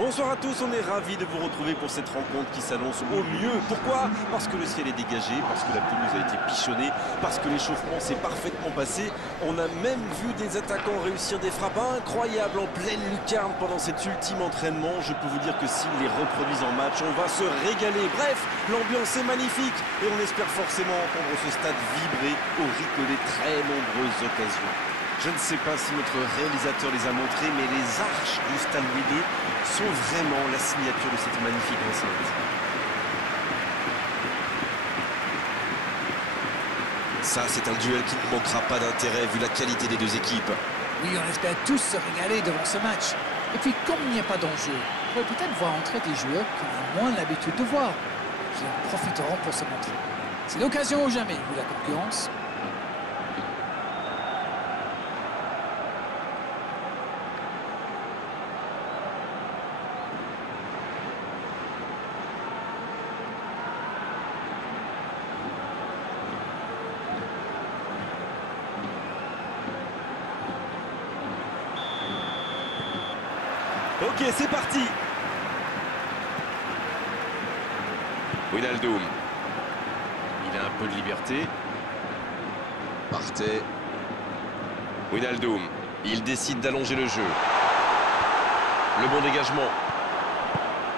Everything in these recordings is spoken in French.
Bonsoir à tous, on est ravis de vous retrouver pour cette rencontre qui s'annonce au mieux. Pourquoi? Parce que le ciel est dégagé, parce que la pelouse a été pichonnée, parce que l'échauffement s'est parfaitement passé. On a même vu des attaquants réussir des frappes incroyables en pleine lucarne pendant cet ultime entraînement. Je peux vous dire que s'ils les reproduisent en match, on va se régaler. Bref, l'ambiance est magnifique et on espère forcément entendre ce stade vibrer au rythme des très nombreuses occasions. Je ne sais pas si notre réalisateur les a montrés, mais les arches du Stade Rennais sont vraiment la signature de cette magnifique enceinte. Ça, c'est un duel qui ne manquera pas d'intérêt vu la qualité des deux équipes. Oui, on espère tous se régaler devant ce match. Et puis, comme il n'y a pas d'enjeu, on peut peut-être voir entrer des joueurs qu'on a moins l'habitude de voir, qui en profiteront pour se montrer. C'est l'occasion ou jamais, vu la concurrence. Ok, c'est parti. Wijnaldum. Il a un peu de liberté. Partey. Wijnaldum. Il décide d'allonger le jeu. Le bon dégagement.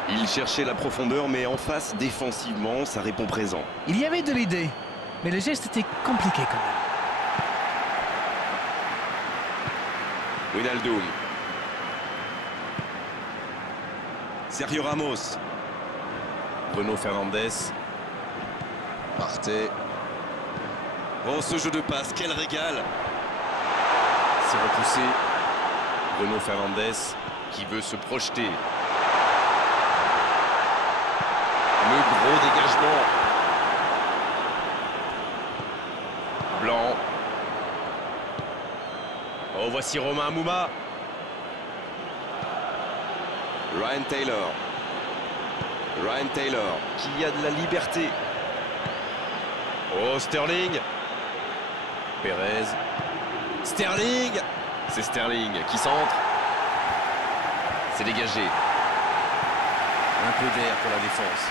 Il cherchait la profondeur, mais en face, défensivement, ça répond présent. Il y avait de l'idée, mais le geste était compliqué quand même. Wijnaldum. Sergio Ramos. Bruno Fernandes. Partey. Oh, ce jeu de passe, quel régal. C'est repoussé. Bruno Fernandes qui veut se projeter. Le gros dégagement. Blanc. Oh, voici Romain Amouma. Ryan Taylor. Ryan Taylor. Qui a de la liberté. Oh, Sterling. Perez. Sterling. C'est Sterling qui centre. C'est dégagé. Un peu d'air pour la défense.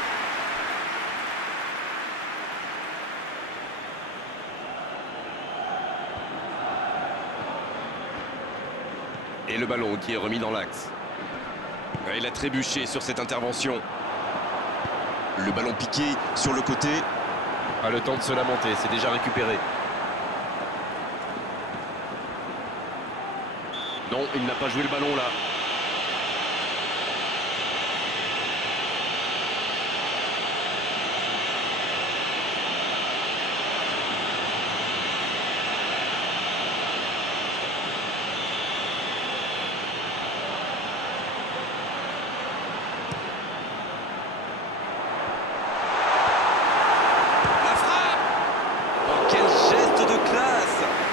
Et le ballon qui est remis dans l'axe. Il a trébuché sur cette intervention. Le ballon piqué sur le côté. Pas le temps de se lamenter, c'est déjà récupéré. Non, il n'a pas joué le ballon là.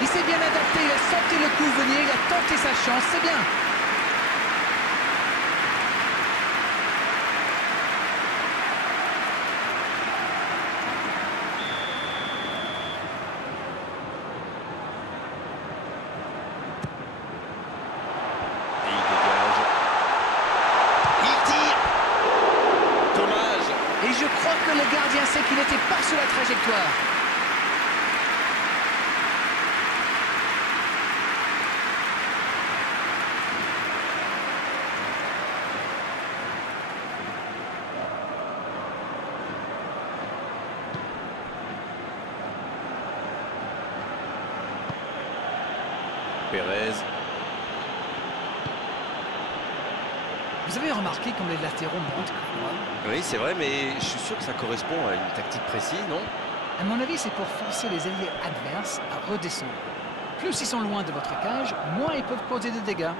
Il s'est bien adapté, il a senti le coup venir, il a tenté sa chance, c'est bien. Et il dégage. Il tire. Dommage. Et je crois que le gardien sait qu'il n'était pas sur la trajectoire. Perez. Vous avez remarqué comme les latéraux montent? Oui, c'est vrai, mais je suis sûr que ça correspond à une tactique précise, non? À mon avis, c'est pour forcer les alliés adverses à redescendre. Plus ils sont loin de votre cage, moins ils peuvent causer de dégâts.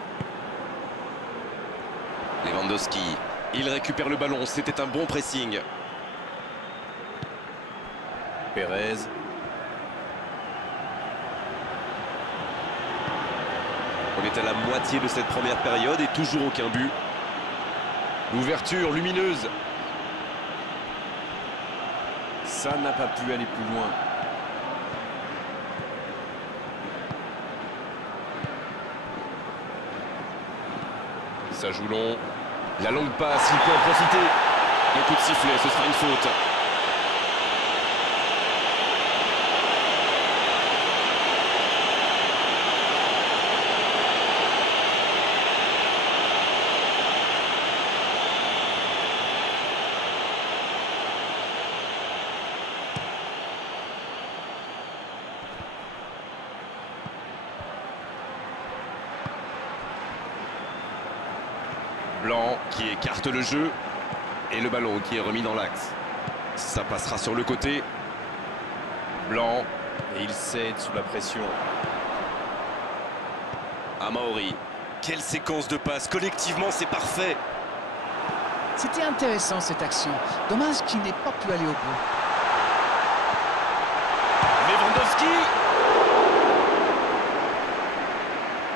Lewandowski. Il récupère le ballon, c'était un bon pressing. Perez. On est à la moitié de cette première période et toujours aucun but. L'ouverture lumineuse. Ça n'a pas pu aller plus loin. Ça joue long. La longue passe, il peut en profiter. Le coup de sifflet, ce sera une faute. Blanc qui écarte le jeu et le ballon qui est remis dans l'axe. Ça passera sur le côté. Blanc. Et il cède sous la pression. Amaori. Quelle séquence de passes. Collectivement, c'est parfait. C'était intéressant cette action. Dommage qu'il n'ait pas pu aller au bout. Lewandowski.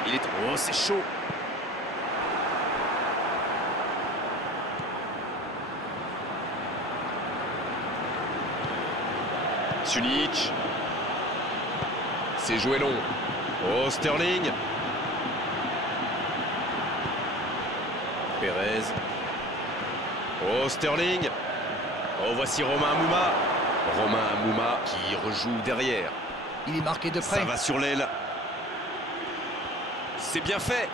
Il est... Oh, c'est chaud. Sunic. C'est joué long. Oh, Sterling. Pérez. Oh, Sterling. Oh, voici Romain Amouma. Romain Amouma qui rejoue derrière. Il est marqué de près. Ça va sur l'aile. C'est bien fait.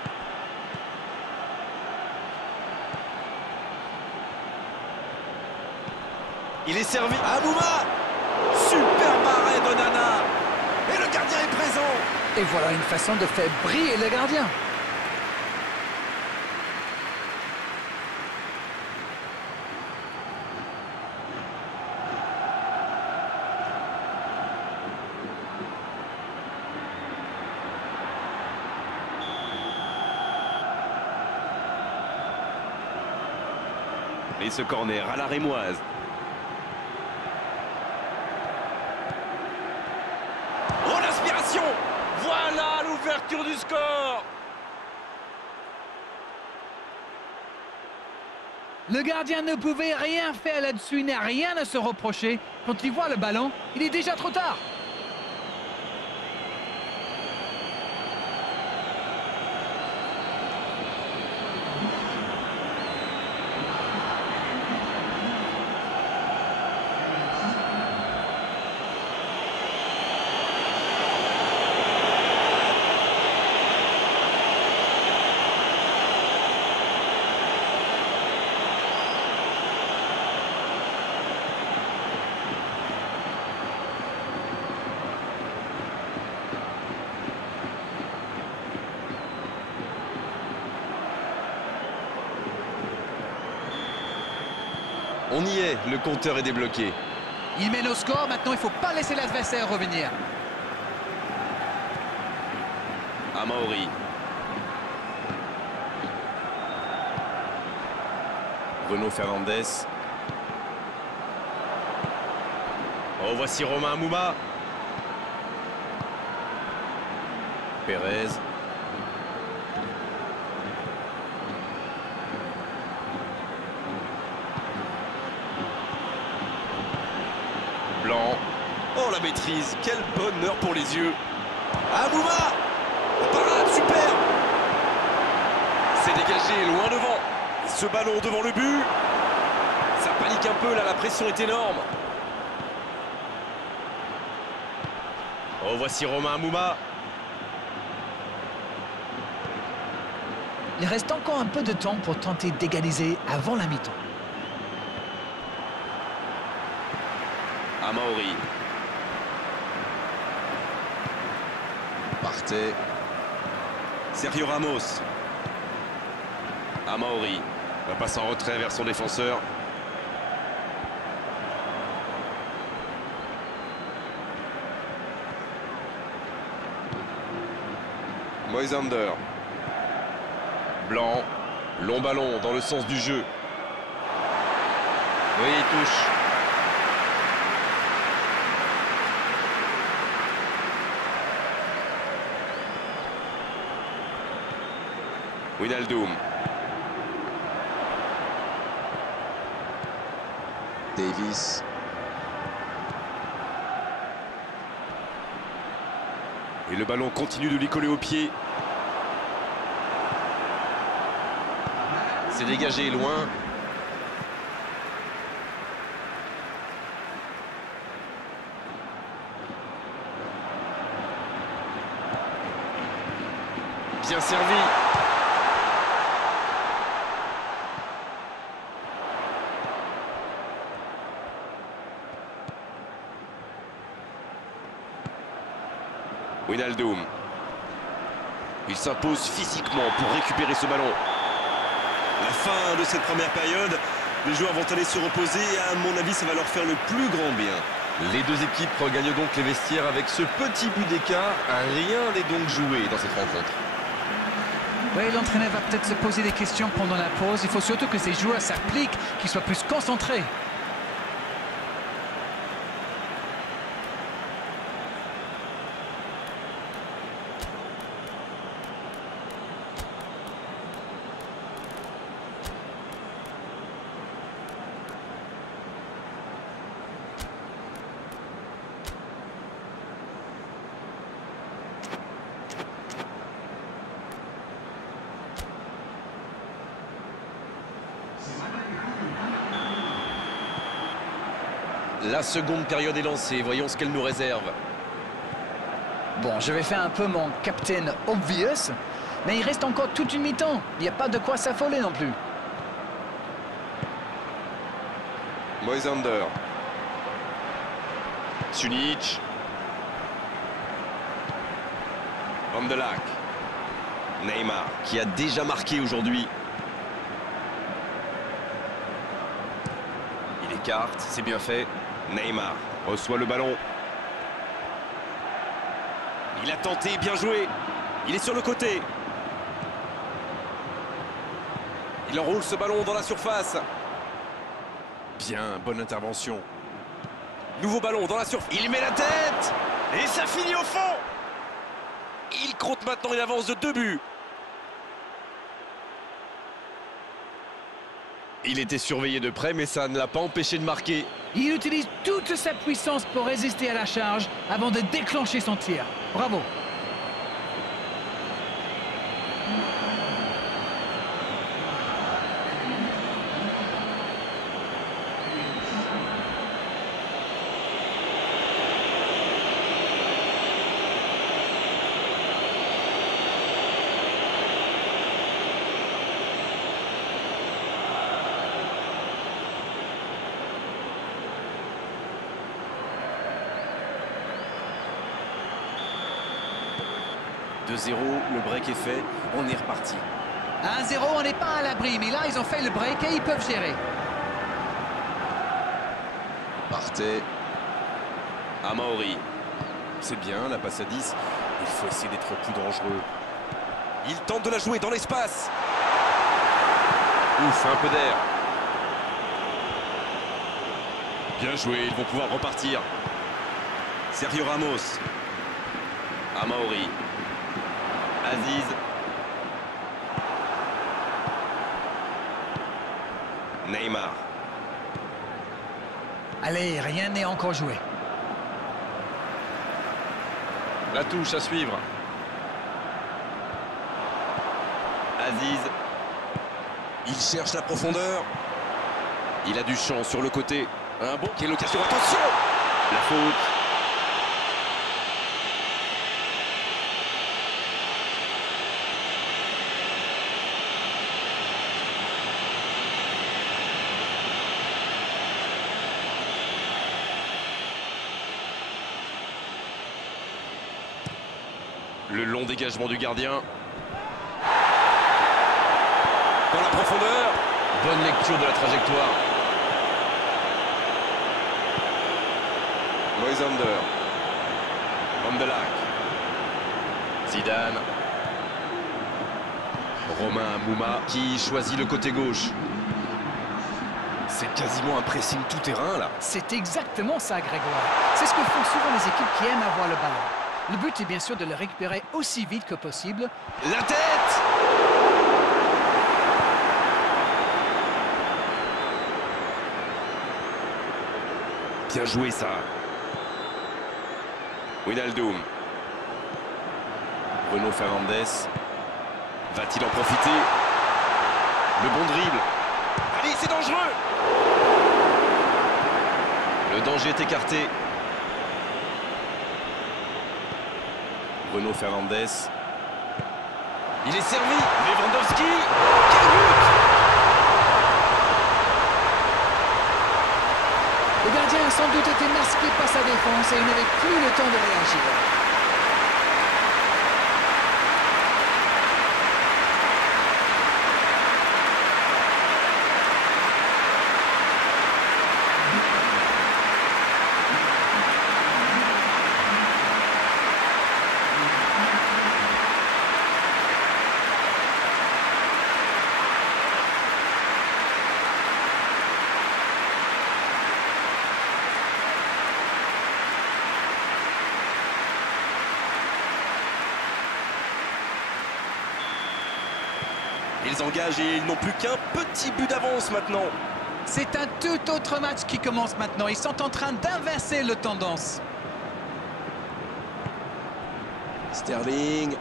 Il est servi. Amouma. Super arrêt d'Onana. Et le gardien est présent. Et voilà une façon de faire briller le gardien. Et ce corner à la rémoise. Oh, l'aspiration. Voilà l'ouverture du score. Le gardien ne pouvait rien faire là-dessus, il n'a rien à se reprocher. Quand il voit le ballon, il est déjà trop tard. On y est, le compteur est débloqué. Il mène au score, maintenant il ne faut pas laisser l'adversaire revenir. Amaori. Bruno Fernandes. Oh, voici Romain Amouma. Pérez. Blanc. Oh, la maîtrise. Quel bonheur pour les yeux. Amouma. Parade, super. C'est dégagé, loin devant. Ce ballon devant le but. Ça panique un peu, là, la pression est énorme. Oh, voici Romain Amouma. Il reste encore un peu de temps pour tenter d'égaliser avant la mi-temps. Amaori. Partey. Sergio Ramos. Amaori. La passe en retrait vers son défenseur. Moisander. Blanc. Long ballon dans le sens du jeu. Oui, il touche. Wijnaldum. Davis. Et le ballon continue de lui coller au pied. C'est dégagé loin. Bien servi. Wijnaldum. Il s'impose physiquement pour récupérer ce ballon. La fin de cette première période, les joueurs vont aller se reposer et à mon avis ça va leur faire le plus grand bien. Les deux équipes regagnent donc les vestiaires avec ce petit but d'écart. Rien n'est donc joué dans cette rencontre. Oui, l'entraîneur va peut-être se poser des questions pendant la pause. Il faut surtout que ces joueurs s'appliquent, qu'ils soient plus concentrés. La seconde période est lancée, voyons ce qu'elle nous réserve. Bon, je vais faire un peu mon captain obvious, mais il reste encore toute une mi-temps. Il n'y a pas de quoi s'affoler non plus. Moisander. Sunic. Van de Laak. Neymar, qui a déjà marqué aujourd'hui. Il écarte, c'est bien fait. Neymar reçoit le ballon. Il a tenté, bien joué. Il est sur le côté. Il enroule ce ballon dans la surface. Bien, bonne intervention. Nouveau ballon dans la surface. Il met la tête. Et ça finit au fond. Il compte maintenant une avance de 2 buts. Il était surveillé de près, mais ça ne l'a pas empêché de marquer. Il utilise toute sa puissance pour résister à la charge avant de déclencher son tir. Bravo. « 2-0, le break est fait, on est reparti. 1-0, on n'est pas à l'abri, mais là, ils ont fait le break et ils peuvent gérer. Partez. Amauri. C'est bien, la passe à 10. Il faut essayer d'être plus dangereux. Il tente de la jouer dans l'espace. Ouf, un peu d'air. Bien joué, ils vont pouvoir repartir. Sergio Ramos. Amauri. Aziz. Neymar. Allez, rien n'est encore joué. La touche à suivre. Aziz. Il cherche la profondeur. Il a du champ sur le côté. Un bon qui est l'occasion. Attention! La faute. Le long dégagement du gardien. Dans la profondeur. Bonne lecture de la trajectoire. Moisander. Van de Laak. Zidane. Romain Mouma qui choisit le côté gauche. C'est quasiment un pressing tout-terrain, là. C'est exactement ça, Grégoire. C'est ce que font souvent les équipes qui aiment avoir le ballon. Le but est bien sûr de le récupérer aussi vite que possible. La tête! Bien joué, ça. Wijnaldum. Bruno Fernandes. Va-t-il en profiter? Le bon dribble. Allez, c'est dangereux. Le danger est écarté. Bruno Fernandes. Il est servi. Lewandowski. Quel but! Le gardien a sans doute été masqué par sa défense et il n'avait plus le temps de réagir. Ils engagent et ils n'ont plus qu'un petit but d'avance maintenant. C'est un tout autre match qui commence maintenant. Ils sont en train d'inverser le tendance. Sterling.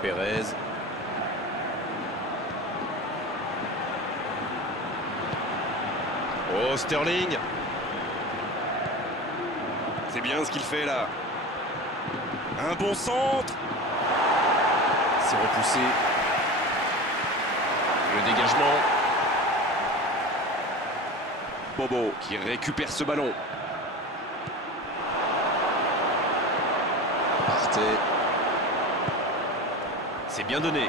Pérez. Oh, Sterling. C'est bien ce qu'il fait là. Un bon centre. C'est repoussé. Le dégagement. Bobo. Qui récupère ce ballon. Partey. C'est bien donné.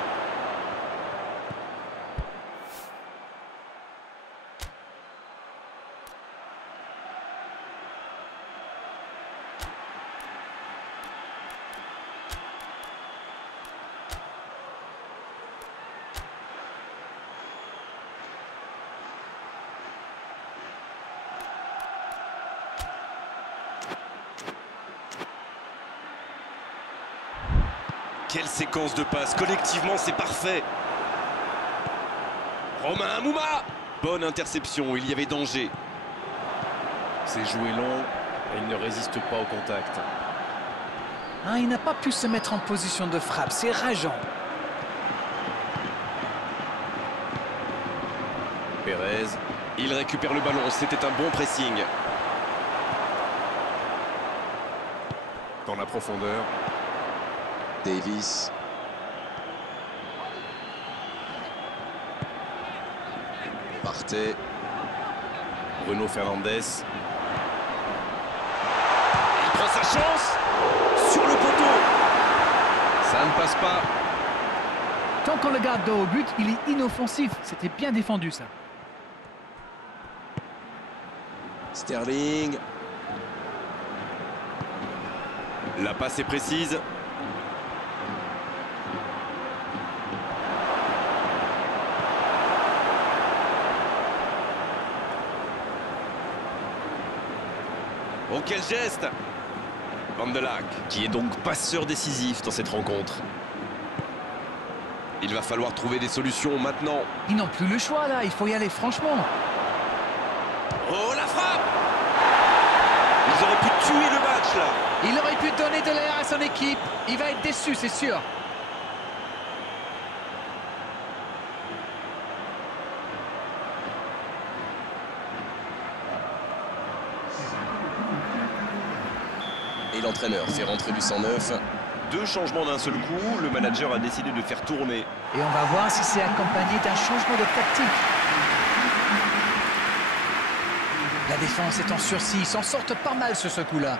Quelle séquence de passes. Collectivement, c'est parfait. Romain Amouma. Bonne interception, il y avait danger. C'est joué long et il ne résiste pas au contact. Ah, il n'a pas pu se mettre en position de frappe, c'est rageant. Pérez. Il récupère le ballon, c'était un bon pressing. Dans la profondeur. Davis. Partey. Bruno Fernandes. Il prend sa chance. Sur le poteau. Ça ne passe pas. Tant qu'on le garde dos au but, il est inoffensif. C'était bien défendu, ça. Sterling. La passe est précise. Oh, quel geste! Van de Laak. Qui est donc passeur décisif dans cette rencontre. Il va falloir trouver des solutions maintenant. Ils n'ont plus le choix, là. Il faut y aller, franchement. Oh, la frappe! Ils auraient pu tuer le match, là. Il aurait pu donner de l'air à son équipe. Il va être déçu, c'est sûr. Et l'entraîneur fait rentrer du 109. Deux changements d'un seul coup. Le manager a décidé de faire tourner. Et on va voir si c'est accompagné d'un changement de tactique. La défense est en sursis. Ils s'en sortent pas mal sur ce coup-là.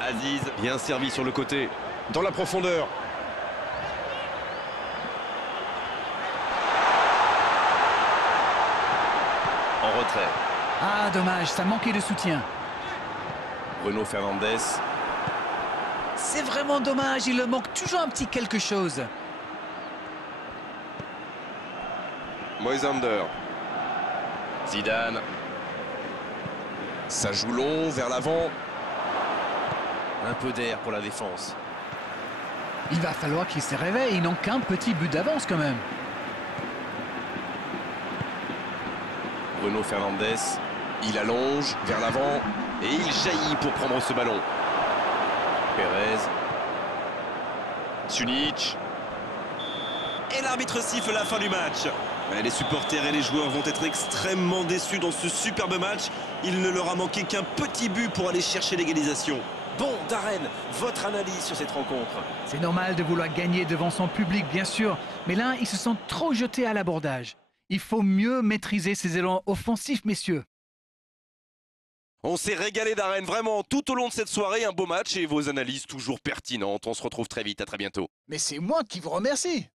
Aziz, bien servi sur le côté. Dans la profondeur. En retrait. Ah, dommage, ça manquait de soutien. Bruno Fernandes. C'est vraiment dommage, il leur manque toujours un petit quelque chose. Moisander. Zidane. Ça joue long, vers l'avant. Un peu d'air pour la défense. Il va falloir qu'ils se réveillent, ils n'ont qu'un petit but d'avance quand même. Bruno Fernandes. Il allonge vers l'avant et il jaillit pour prendre ce ballon. Perez. Sunic. Et l'arbitre siffle la fin du match. Les supporters et les joueurs vont être extrêmement déçus dans ce superbe match. Il ne leur a manqué qu'un petit but pour aller chercher l'égalisation. Bon, Darren, votre analyse sur cette rencontre? C'est normal de vouloir gagner devant son public, bien sûr. Mais là, ils se sont trop jetés à l'abordage. Il faut mieux maîtriser ses élans offensifs, messieurs. On s'est régalé Darren, vraiment, tout au long de cette soirée, un beau match et vos analyses toujours pertinentes. On se retrouve très vite, à très bientôt. Mais c'est moi qui vous remercie.